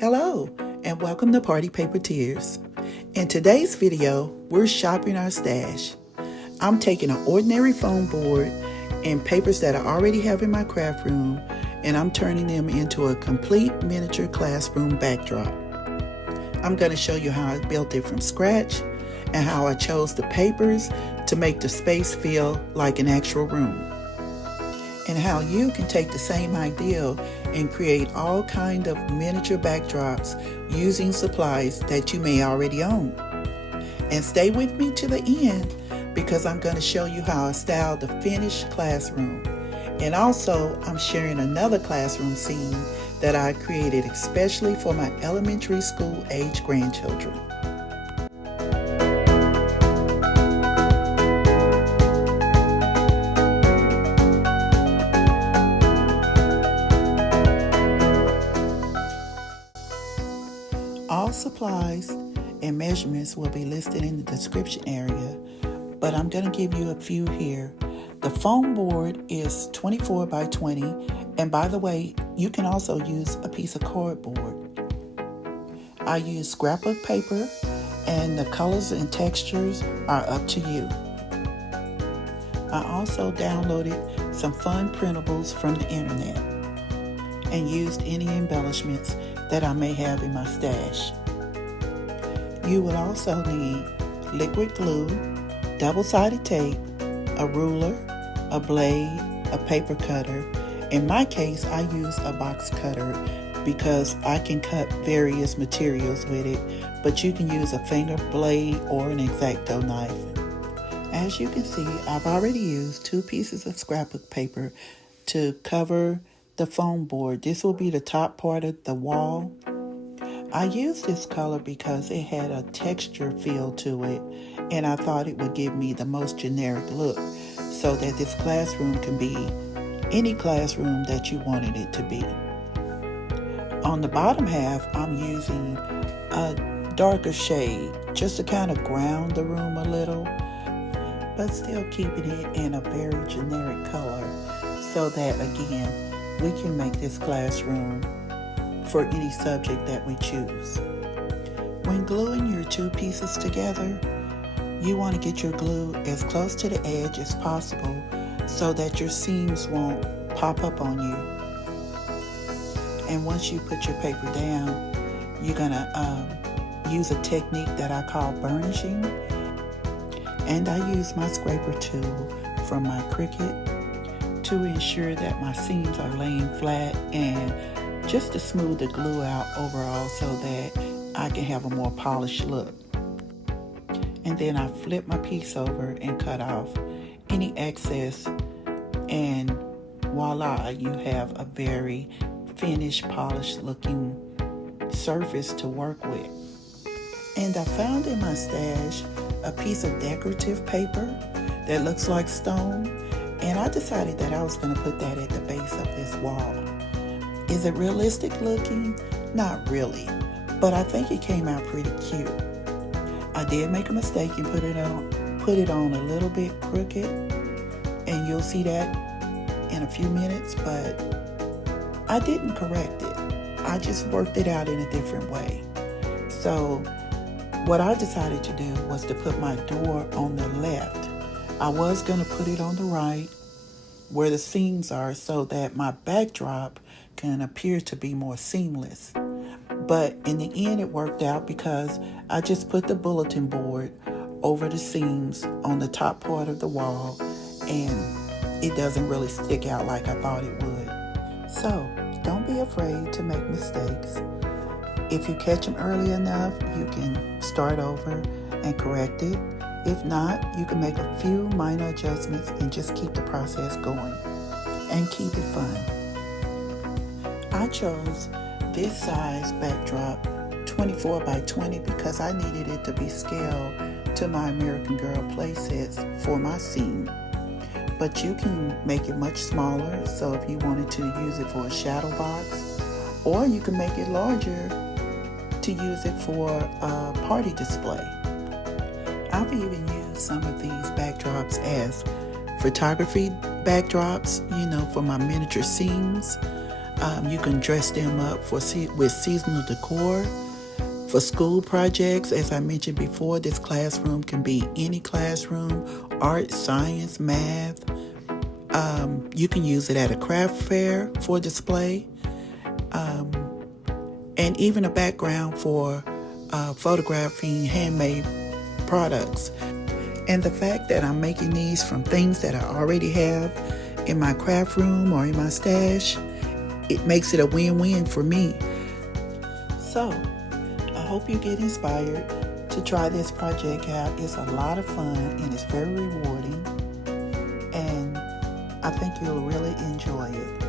Hello, and welcome to Party Paper Tears. In today's video, we're shopping our stash. I'm taking an ordinary foam board and papers that I already have in my craft room, and I'm turning them into a complete miniature classroom backdrop. I'm going to show you how I built it from scratch and how I chose the papers to make the space feel like an actual room, and how you can take the same idea and create all kinds of miniature backdrops using supplies that you may already own. And stay with me to the end because I'm going to show you how I styled the finished classroom. And also I'm sharing another classroom scene that I created especially for my elementary school age grandchildren. All supplies and measurements will be listed in the description area, but I'm going to give you a few here. The foam board is 24 by 20, and by the way, you can also use a piece of cardboard. I use scrapbook paper, and the colors and textures are up to you. I also downloaded some fun printables from the internet and used any embellishments that I may have in my stash. You will also need liquid glue, double-sided tape, a ruler, a blade, a paper cutter. In my case, I use a box cutter because I can cut various materials with it, but you can use a finger blade or an X-Acto knife. As you can see, I've already used 2 pieces of scrapbook paper to cover the foam board. This will be the top part of the wall. I used this color because it had a texture feel to it, and I thought it would give me the most generic look so that this classroom can be any classroom that you wanted it to be. On the bottom half, I'm using a darker shade just to kind of ground the room a little, but still keeping it in a very generic color so that, again, we can make this classroom for any subject that we choose. When gluing your 2 pieces together, you want to get your glue as close to the edge as possible so that your seams won't pop up on you. And once you put your paper down, you're going to use a technique that I call burnishing. And I use my scraper tool from my Cricut to ensure that my seams are laying flat and just to smooth the glue out overall so that I can have a more polished look. And then I flip my piece over and cut off any excess, and voila, you have a very finished, polished looking surface to work with. And I found in my stash a piece of decorative paper that looks like stone, and I decided that I was going to put that at the base of this wall. Is it realistic looking? Not really, but I think it came out pretty cute. I did make a mistake and put it on a little bit crooked, and you'll see that in a few minutes, but I didn't correct it. I just worked it out in a different way. So what I decided to do was to put my door on the left. I was going to put it on the right where the seams are so that my backdrop can appear to be more seamless. But in the end, it worked out because I just put the bulletin board over the seams on the top part of the wall, and it doesn't really stick out like I thought it would. So don't be afraid to make mistakes. If you catch them early enough, you can start over and correct it. If not, you can make a few minor adjustments and just keep the process going and keep it fun. I chose this size backdrop, 24 by 20, because I needed it to be scaled to my American Girl play sets for my scene. But you can make it much smaller, so if you wanted to use it for a shadow box, or you can make it larger to use it for a party display. I've even used some of these backdrops as photography backdrops, for my miniature scenes. You can dress them up with seasonal decor. For school projects, as I mentioned before, this classroom can be any classroom, art, science, math. You can use it at a craft fair for display, and even a background for photographing handmade products. And the fact that I'm making these from things that I already have in my craft room or in my stash, it makes it a win-win for me. So, I hope you get inspired to try this project out. It's a lot of fun and it's very rewarding, and I think you'll really enjoy it.